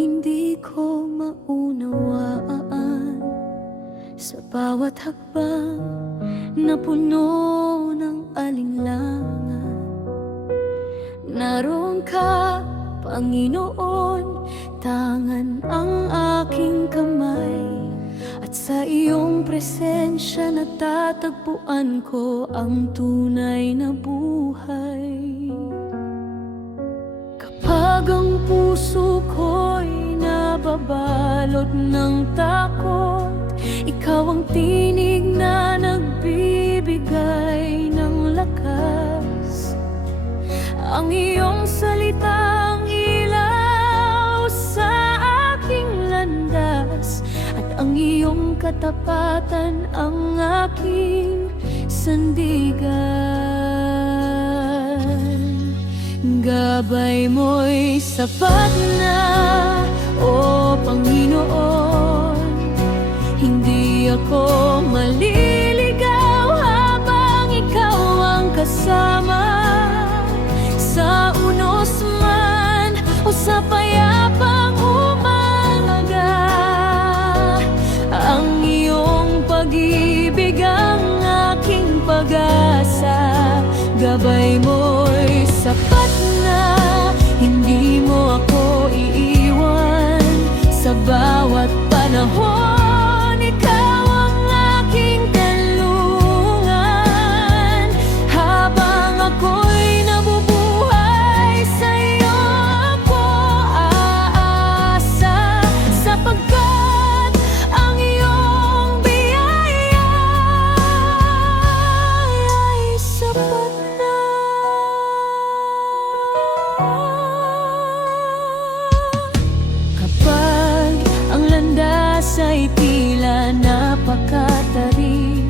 Hindi ko maunawaan sa bawat hakbang na puno ng alinlangan. Naroon ka, Panginoon, tangan ang aking kamay, at sa iyong presensya natatagpuan ko ang tunay na buhay. Kapag ang puso ko'y nababalot ng takot, ikaw ang tinig na nagbibigay ng lakas. Ang iyong salitang ilaw sa aking landas, at ang iyong katapatan ang aking sandigan. Gabay mo'y sapat na, O Panginoon. Hindi ako maliligaw habang ikaw ang kasama. Sa unos man o sa payapang umaga, ang iyong pag-ibig ang aking pag-asa. Gabay mo'y sapat na, hindi mo ako iiwan. Sa bawat panahon, ikaw ang aking kanlungan. Habang ako'y nabubuhay, sa iyo ako aasa, sapagkat ang iyong biyaya ay sapat na. Kapag ang landas ay tila napakatarik,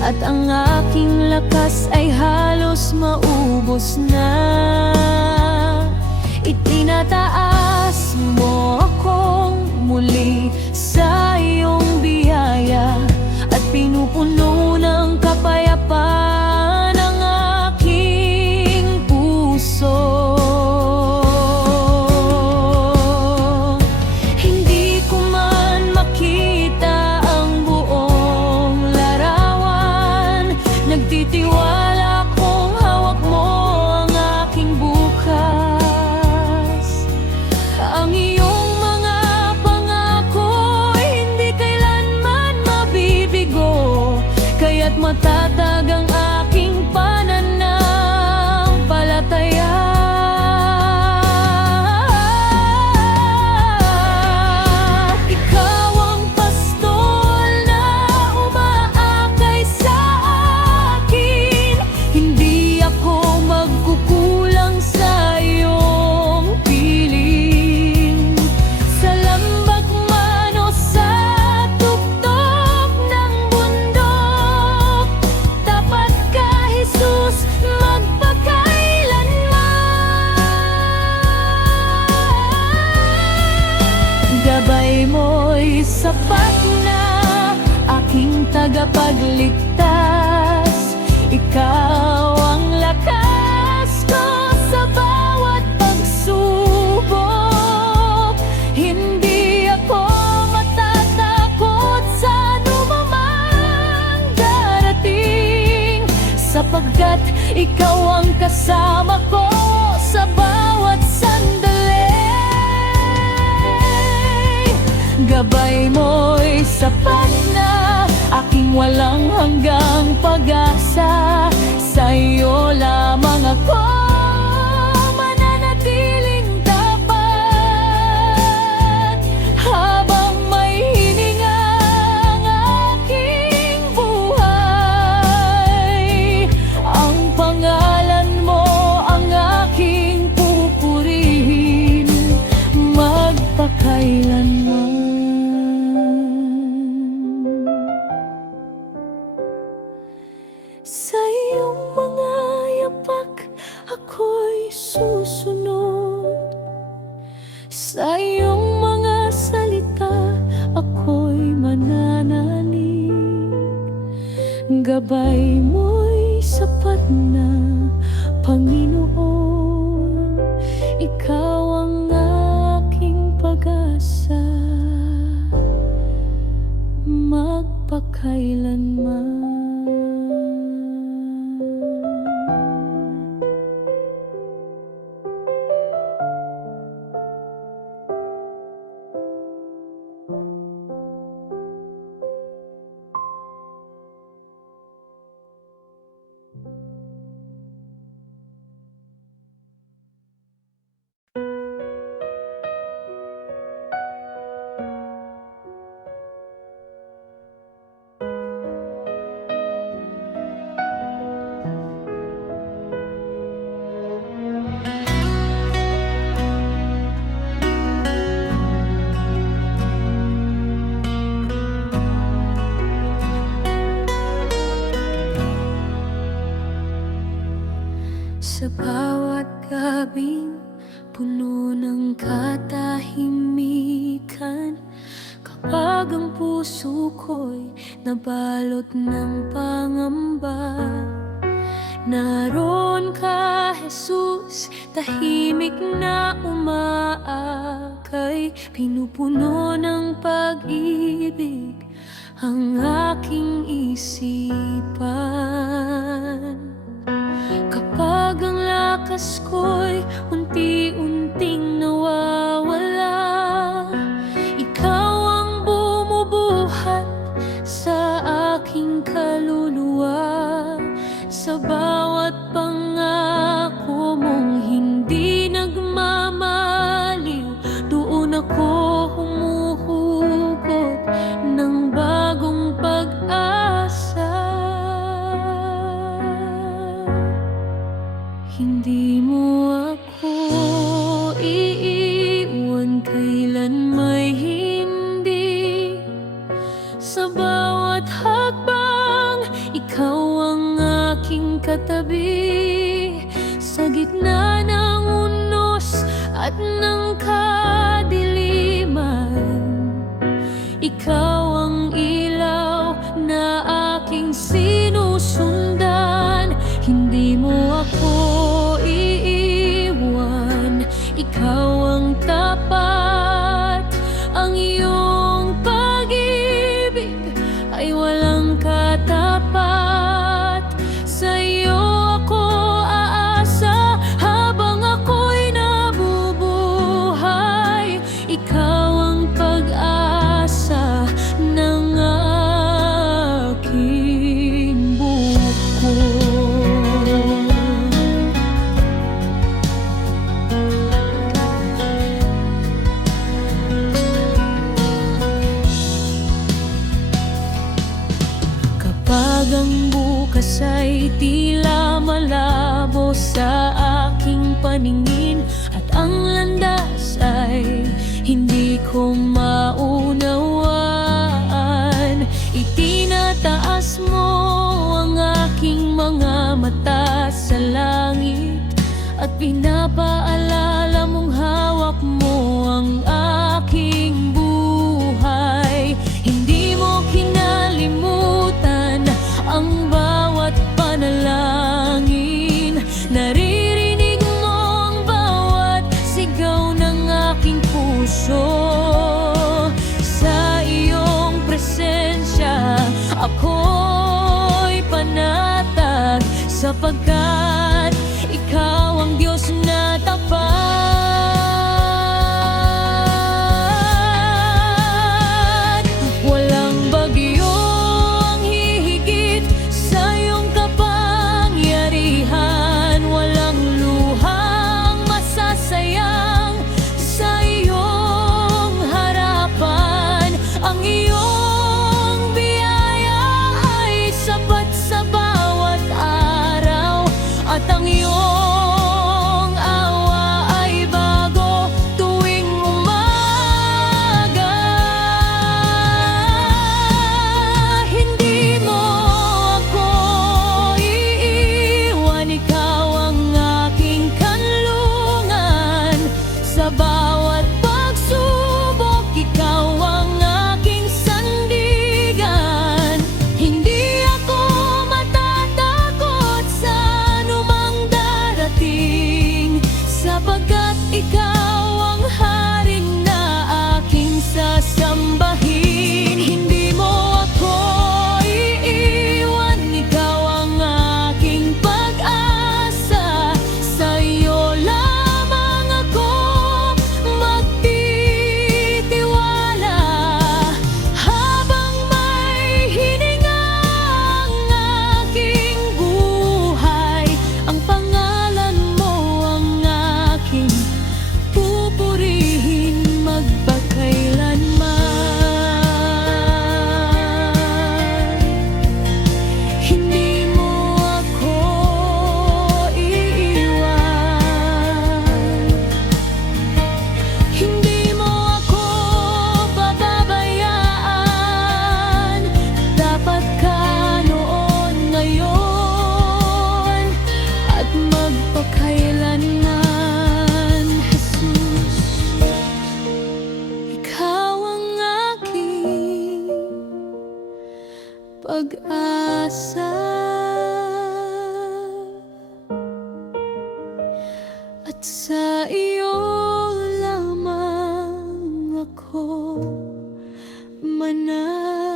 at ang aking lakas ay halos maubos na, itinataas mo akong muli sa iyong biyaya, at pinupuno ng kapayapaan ang aking puso. Hindi ko man makita ang buong larawan, nagtitiwala kung hawak mo ang aking bukas. Ang iyong mga pangako'y hindi kailanman mabibigo, kaya't matatag ang aking pananampalataya. Ikaw ang pastol na umaakay sa akin, hindi ako magkukulang sa iyong piling. Sa lambak man o sa tuktok ng bundok, tapat ka, Jesus, magpakailanman. Gabay mo'y sapat na, aking tagapagligtas. Ikaw ang lakas ko sa bawat pagsubok. Hindi ako matatakot sa anumang darating, sapagkat ikaw ang kasama ko sa bawat sandali. Gabay mo'y sapat na, aking walang hanggang pag-asa. Sa iyo lamang ako mananatiling tapat, habang may hininga ang aking buhay. Ang pangalan mo ang aking pupurihin magpakailanman. Sa iyong mga yapak ako'y susunod, sa iyong mga salita ako'y mananalig. Gabay mo'y sapat na, Panginoon. Ikaw ang aking pag kailanman. Sa bawat gabing puno ng katahimikan, kapag ang puso ko'y nabalot ng pangamba, naroon ka, Jesus, tahimik na umaakay, pinupuno ng pag-ibig ang aking isipan. Kapag ang lakas ko'y unti-unting nawawala, ikaw ang bumubuhat sa aking kaluluwa. Sa bawat pangako mong hindi nagmamaliw, doon ako humuhugot ng bagong pag-asa. Hindi mo ako iiwan kailan may hindi. Sa bawat hakbang, ikaw ang aking katabi. Sa gitna ng unos at ng kadiliman, ikaw ang ilaw na aking sinusundan. Hindi mo ako iiwan, ikaw ang tapat. Ang iyong pag-ibig ay walang katapat. Sa iyo ako aasa habang ako'y nabubuhay. Ikaw ang pag-asa ng aking buko. Kapag ang bukas ay tila malabo sa aking paningin, at ang landas ay hindi ko maunawaan, itinataas mo ang aking mga mata sa langit, at pinapaalala mong hawak mo ang aking buhay. Hindi mo kinalimutan ang bawat panalangin. Naririnig mo ang bawat sigaw ng aking puso. Sa iyong presensya ako'y panatag, sapagkat ikaw ang Diyos na tapat. Walang bagyo ang hihigit sa iyong kapangyarihan. Walang luhang masasayang sa iyong harapan. Ang iyong biyaya ay sapat sa bawat araw, at ang pag-asa, at sa iyo lamang ako mananalig.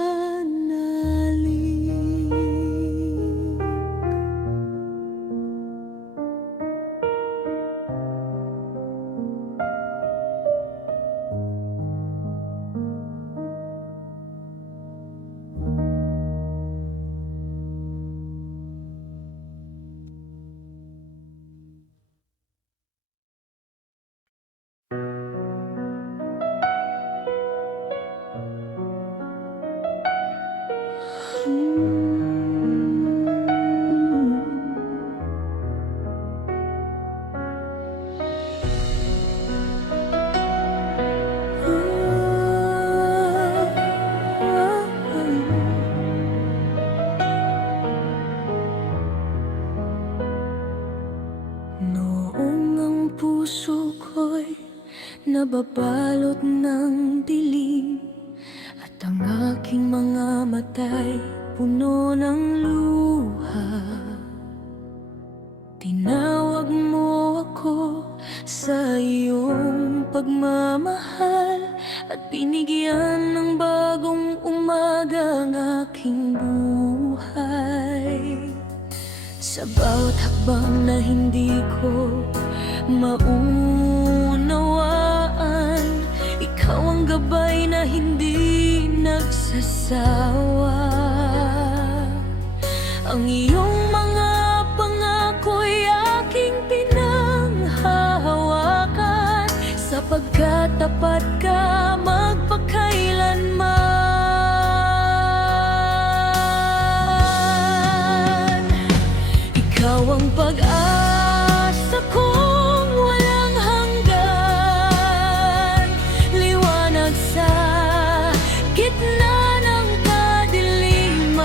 Noong ang puso ko'y nababalot ng dilim, at ang aking mga mata'y puno ng luha, tinawag mo ako sa iyong pagmamahal at binigyan ng bagong umaga ang aking buhay. Sa bawat hakbang na hindi ko maunawaan, ikaw ang gabay na hindi nagsasawa. Ang iyong mga pangako'y aking pinanghahawakan, sapagkat tapat ka magpakailanman. Ikaw ang pag-asa kong walang hanggan, liwanag sa gitna ng kadiliman.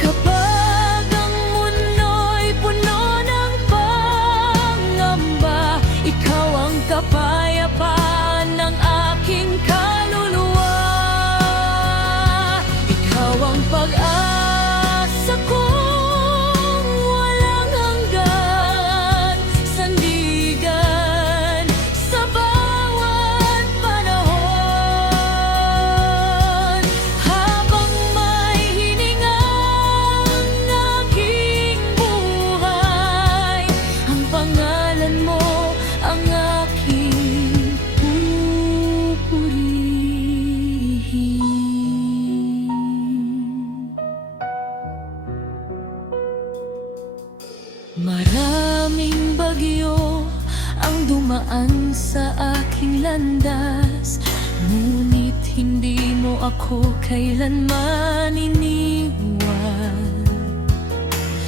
Kapag ang mundo'y puno ng pangamba, ikaw ang kapayapaan ng aking kaluluwa. Ikaw ang pag-asa kong walang hanggan, sandigan sa bawat panahon. Habang may hininga ang aking buhay, ang pangalan mo ang aking pupurihin. Maraming bagyo ang dumaan sa aking landas, ngunit hindi mo ako kailanman iniwan.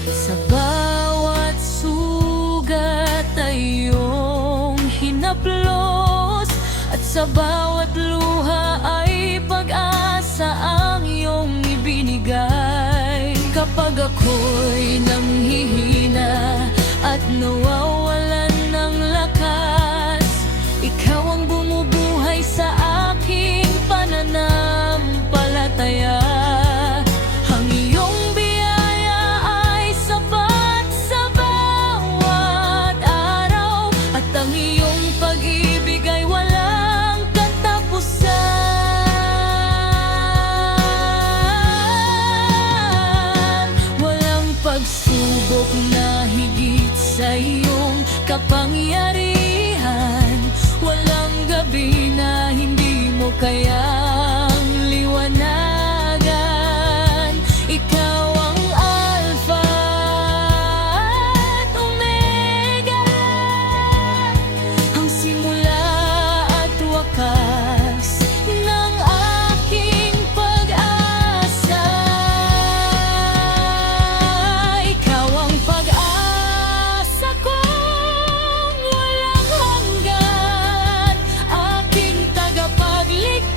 Sa bawat sugat ay iyong hinaplos, at sa bawat luha ay pag-asa ang iyong ibinigay. Kapag ako'y nanghihina at nawawalan ng lakas, ikaw ang bumubuhay sa aking pananampalataya. Ang iyong biyaya ay sapat sa bawat araw, at ang iyong pag-ibig ay walang katapusan. Walang pagsubok na higit sa iyong kapangyarihan, walang gabi na hindi mo kayang liwanagan. Ikaw ang Alpha at Omega, ang simula at wakas ng aking pag-asa. Ikaw ang pag-asa kong walang hanggan, aking tagapagligtas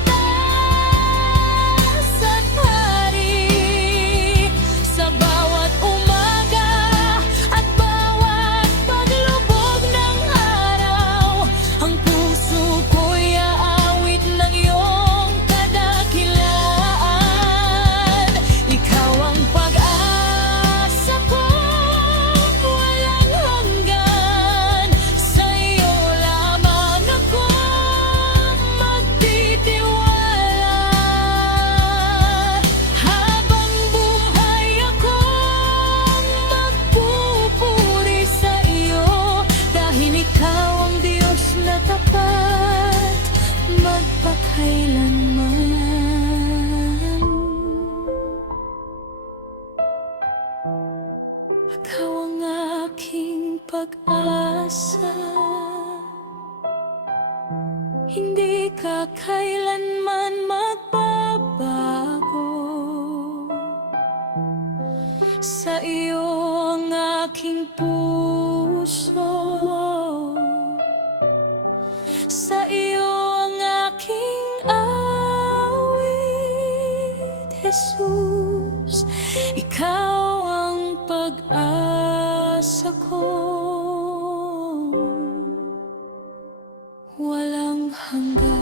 kailanman. Ikaw ang aking pag-asa, hindi ka kailanman magbabago. Sa iyo ang aking puso, sa iyo ang aking awit, Jesus. Ikaw ang pag-asa ko, walang hanggan.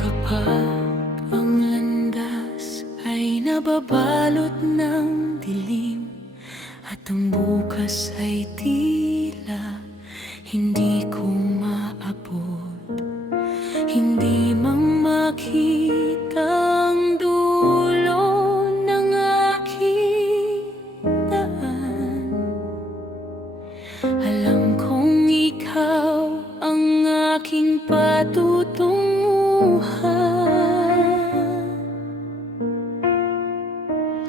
Kapag ang landas ay nababalot ng dilim at ang bukas ay tila hindi ko maabot, hindi mang makita ang dulo ng aking daan, alam kong ikaw ang aking patutunguhan.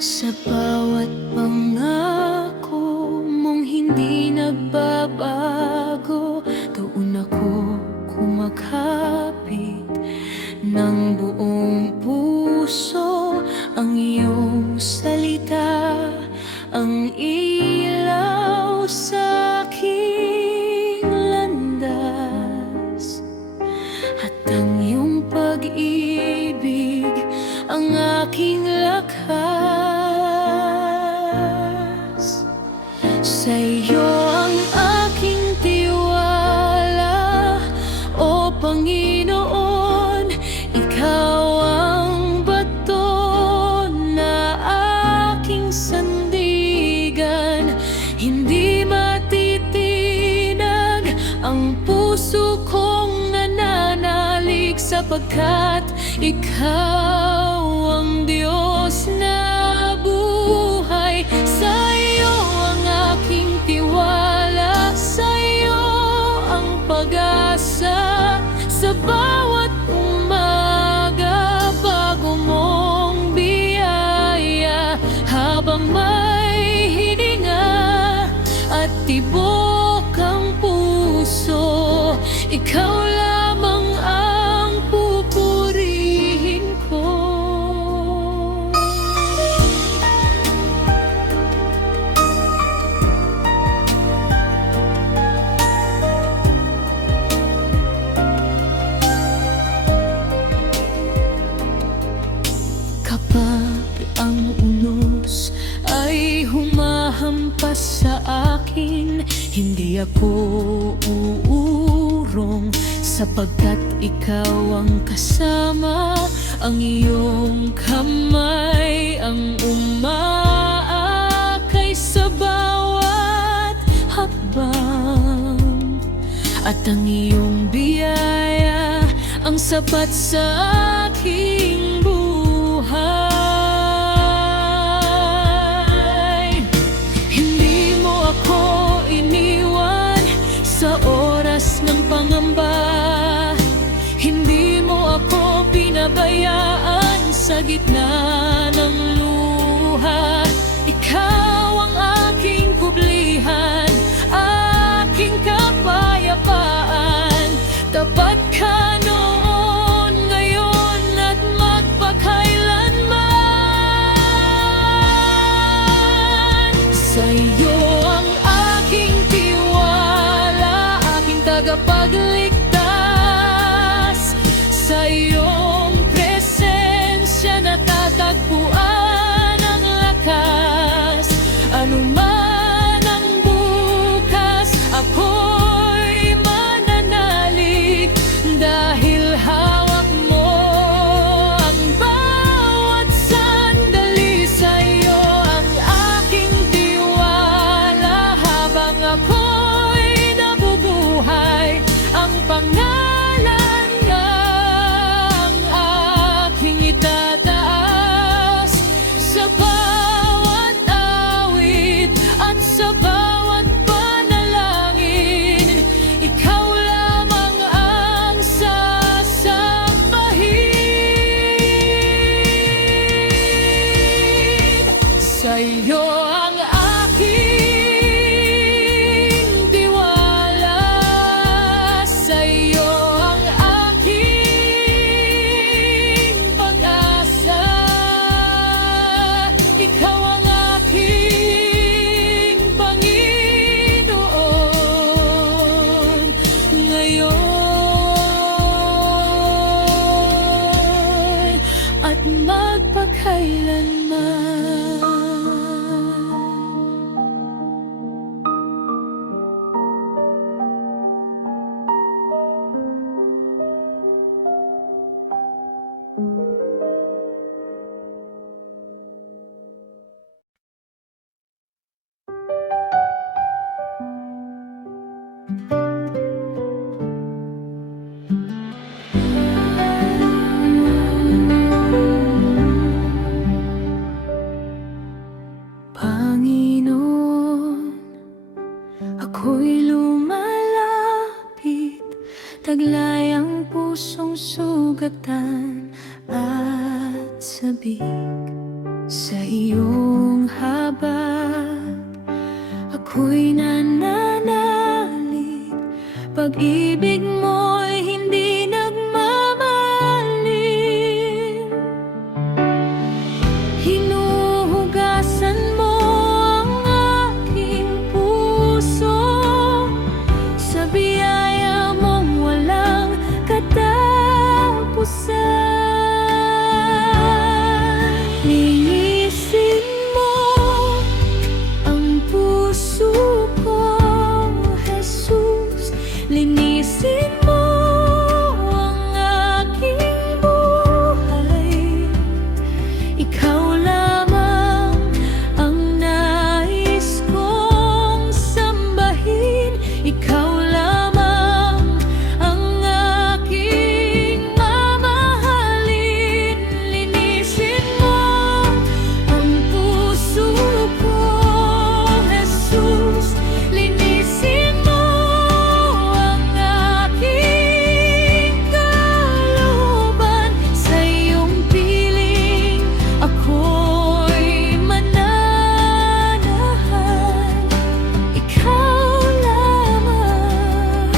Sa bawat pangako mong hindi nagbabago, doon ako kumakapit ng buong puso. Ang iyong salita, ang ilaw sa aking landas, at ang iyong pag-ibig ang aking lakas. Sa iyo ang aking tiwala, O Panginoon. Ikaw ang bato na aking sandigan, hindi matitinag ang puso kong nananalig, sapagkat ikaw ang Diyos na buhay. Sa iyo ang aking tiwala, sa iyo ang pag-asa. Sa bawat umaga, bago mong biyaya, habang may hininga at tibok ang puso, ikaw lamang ang pupurihin ko. Kapag ang unos ay humahampas sa akin, hindi ako uurong, sapagkat ikaw ang kasama. Ang iyong kamay ang umaakay sa bawat hakbang, at ang iyong biyaya ang sapat sa aking buhay. Hindi mo ako iniwan sa oras ng pangamba, hindi mo ako pinabayaan sa gitna ng luha. Ikaw ang aking kublihan, aking kapayapaan. Tapat ka noon, ngayon at magpakailanman. Sa iyo ang aking tiwala, aking tagapagligtas. Sa iyong presensya natatagpuan sa'yo ang aking tiwala, sa'yo ang aking pag-asa. Ikaw ang aking Panginoon ngayon at magpakailanman. Panginoon, ako'y lumalapit, taglay ang pusong sugatan at sabik. Sa iyong habag, ako'y nananalig, pag-ibig mo'y hindi nagmamalim. Hinuhugasan mo ang aking puso sa biyaya mong walang katapusan. Linisin mo ang puso ko, Jesus. Linisin mo ang aking buhay. Ikaw lamang ang nais kong sambahin. Ikaw lamang ang aking mamahalin. Linisin mo ang puso ko, Jesus. Linisin mo ang aking kalooban. Sa iyong piling ako'y mananahan. Ikaw lamang,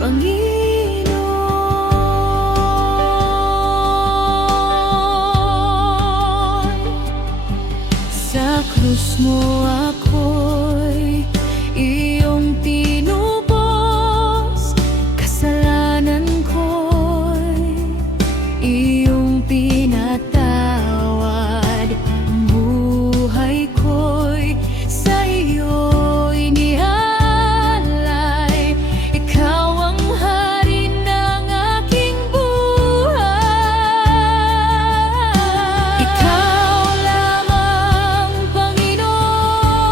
Panginoon. Sa krus mo ako'y iyong tinubos, kasalanan ko'y iyong pinatawad. Buhay ko'y sa iyo inialay. Ikaw ang hari ng aking buhay. Ikaw lamang, Panginoon.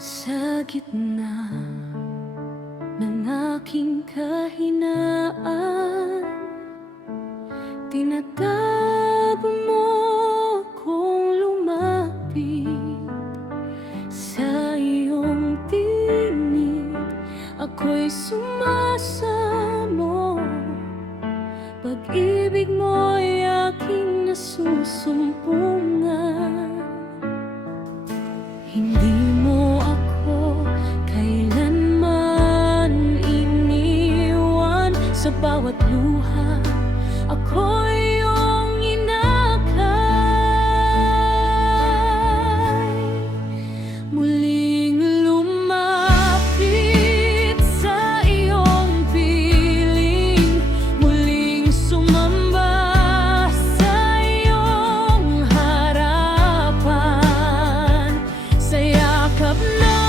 Sa gitna ng aking kahinaan, tinatago mo kong lumapit sa iyong tinig. Ako'y sumasamo, pag-ibig mo'y aking nasusumpungan. Hindi mo ako kailanman iniwan. Sa bawat luha, ako'y iyong inakay. Muling lumapit sa iyong piling, muling sumamba sa iyong harapan. Sa yakap na